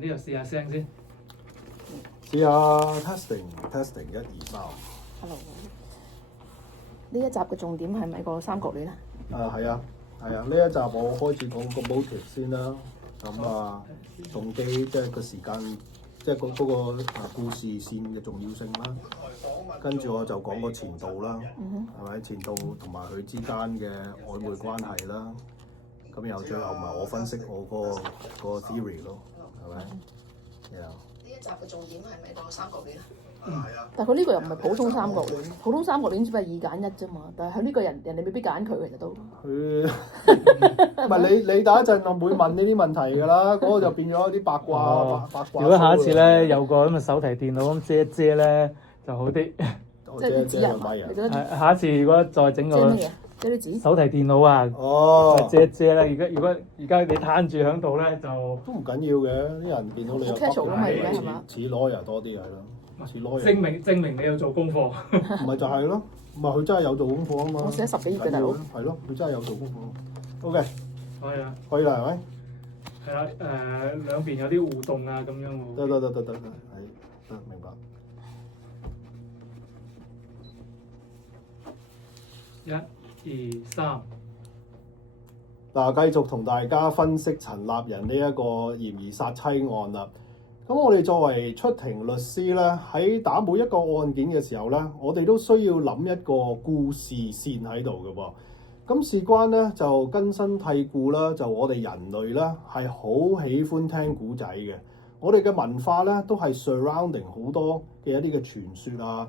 呢度試下聲先。試下 testing 1、2、3。Hello。呢一集嘅重點係咪個三角戀啊？係啊，呢一集我開始講個 motive 先啦。咁動機即係個時間，即係嗰個故事線嘅重要性啦。跟住我就講個前度啦，係咪？前度同埋佢之間嘅曖昧關係啦。咁然後最後咪我分析我個 theory 咯，係咪？呢一集嘅重點係咪個三角戀啊？係啊。但係佢呢個又唔係普通三角戀，普通三角戀只不過係2揀1啫嘛。但係佢呢個人哋未必揀佢，其實都。佢唔係你等一陣，我會問呢啲問題㗎啦。嗰個就變咗啲八卦八卦。如果下一次咧有個咁嘅手提電腦咁遮一遮咧就好啲。即係啲紙人物，你覺得？下一次如果再整個遮啲紙手提電腦啊，遮一遮啦。如果而家你攤住喺度咧，就都唔緊要嘅。啲人見到你有北嘅，似 lawyer 多啲係咯。證明你有做功課，唔係就係咯，唔係佢真係有做功課啊嘛。我寫10幾頁嘅大佬，係咯，佢真係有做功課。OK，可以啦，可以啦，係咪？係啦，兩邊有啲互動啊，咁樣喎。得，係得明白。1、2、3。嗱，繼續同大家分析陳立仁呢一個嫌疑殺妻案啦。咁我哋作為出庭律師咧，喺打每一個案件嘅時候咧，我哋都需要諗一個故事線喺度嘅噃。咁事關咧就根深蒂固啦，就我哋人類咧係好喜歡聽古仔嘅。我哋嘅文化咧都係 surrounding 好多嘅一啲嘅傳說啊。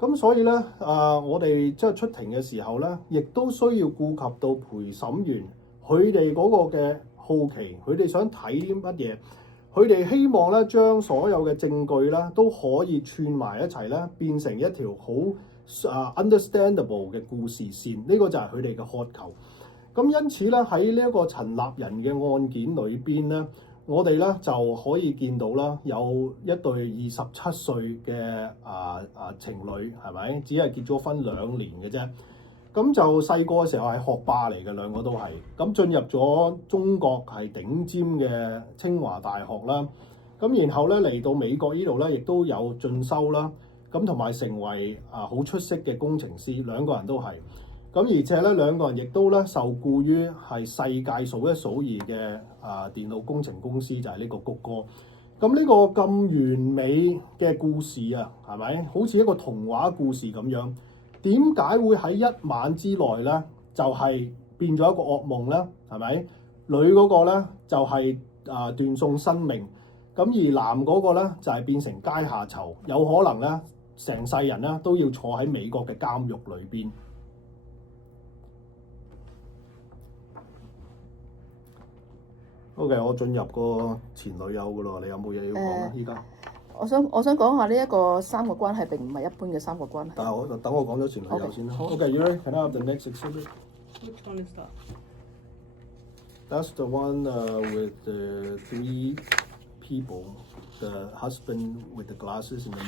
咁所以咧我哋即係出庭嘅時候咧，亦都需要顧及到陪審員佢哋嗰個嘅好奇，佢哋想睇啲乜嘢。佢哋希望咧，將所有嘅證據咧都可以串埋一齊咧，變成一條好understandable 嘅故事線。呢個就係佢哋嘅渴求。咁因此咧，喺呢一個陳立仁嘅案件裏邊咧，我哋咧就可以見到啦，有一對27歲嘅情侶，係咪？只係結咗婚2年嘅啫。咁就細個嘅時候係學霸嚟嘅，兩個都係。咁進入咗中國係頂尖嘅清華大學啦。咁然後咧嚟到美國呢度咧，亦都有進修啦。咁同埋成為好出色嘅工程師，兩個人都係。咁而且咧兩個人亦都咧受僱於係世界數一數二嘅電腦工程公司，就係呢個谷歌。咁呢個咁完美嘅故事啊，係咪？好似一個童話故事咁樣。點解會喺1晚之內咧，就係變咗一個噩夢咧？係咪？女嗰個咧就係斷送生命，咁而男嗰個咧就係變成階下囚，有可能咧成世人咧都要坐喺美國嘅監獄裏邊。OK， 我進入個前女友噶咯，你有冇嘢要講啊？依家？我想講下呢一個三角關係並唔係一般嘅三角關係。但係等我講咗前女友先啦。Okay, you ready? Can I have the next exhibit? Which one is that? That's the one with the 3 people, the husband with the glasses and the